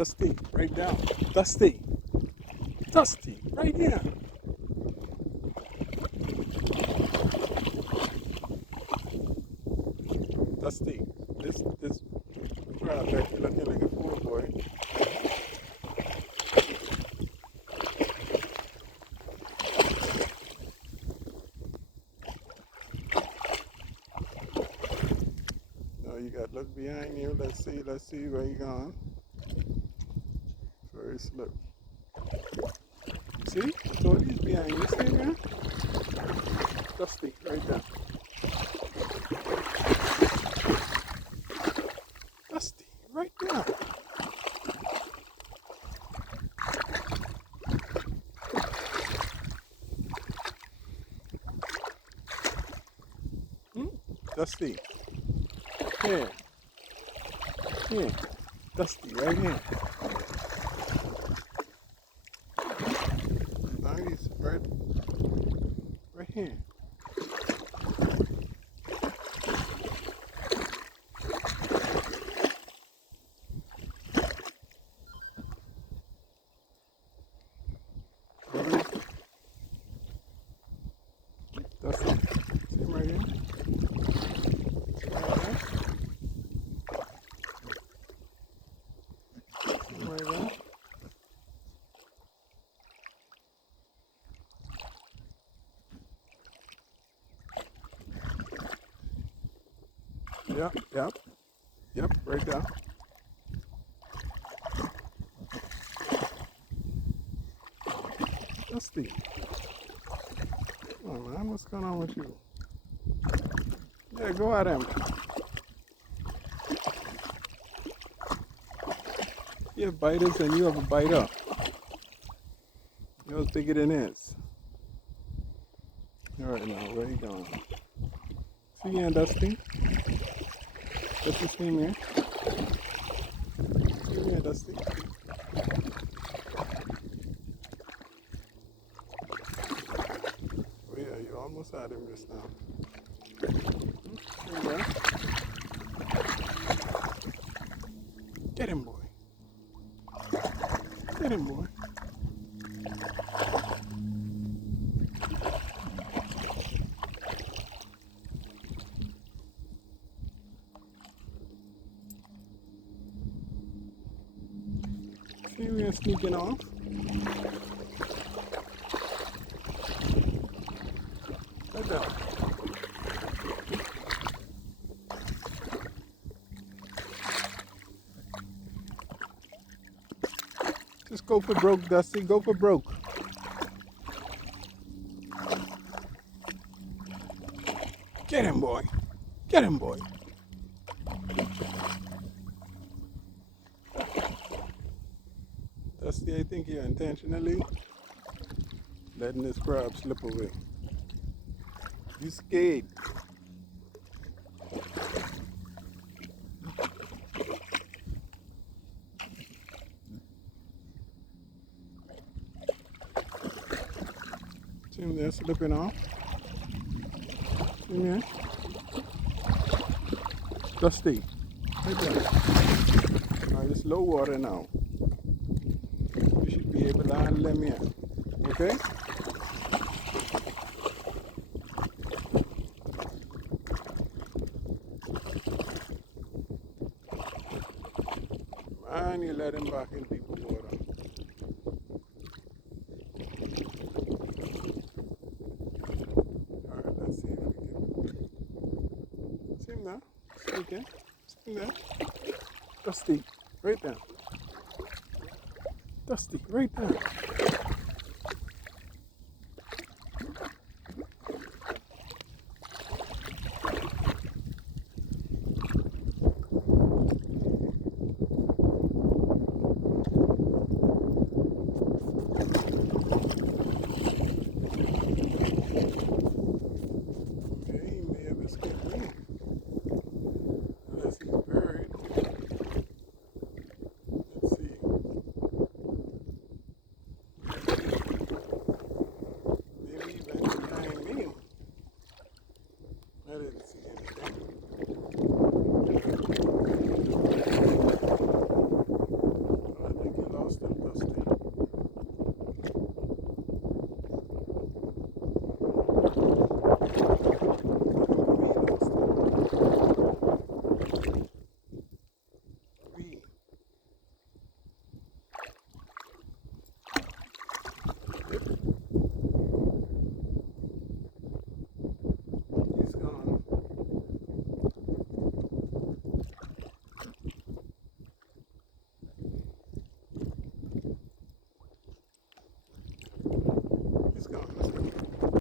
Dusty, right down. Dusty. Dusty, right here. Dusty. This crowd looking like a fool, boy. No, you got to look behind you. Let's see where you going. First look. See? So he's behind you. See, man? Dusty, right there. Dusty, right there. Hmm? Dusty. Here. Here. Dusty, right here. Nice. Right here. Dusty. See him right here? Right there? See him right there? Yep, right there. Dusty. Come on, man. What's going on with you? Yeah, go at him. He have biters and you have a biter. Yours bigger than his. Alright now, where you going? See you, Dusty. Dusty, see me. See me, Dusty. Oh yeah, you almost had him just now. There you go. Get him, boy. Get him, boy. See we are sneaking off. Right there. Just go for broke, Dusty. Go for broke. Get him, boy. Get him, boy. Dusty, I think you're intentionally letting this crab slip away. You scared. See him there slipping off. See him there? Dusty. Right there. Alright, it's low water now. You should be able to handle them here. Okay? Man, you let him back in people's water. Alright, let's see if we can. See him there? Okay. See him there? Dusty, right there. Dusty, right there.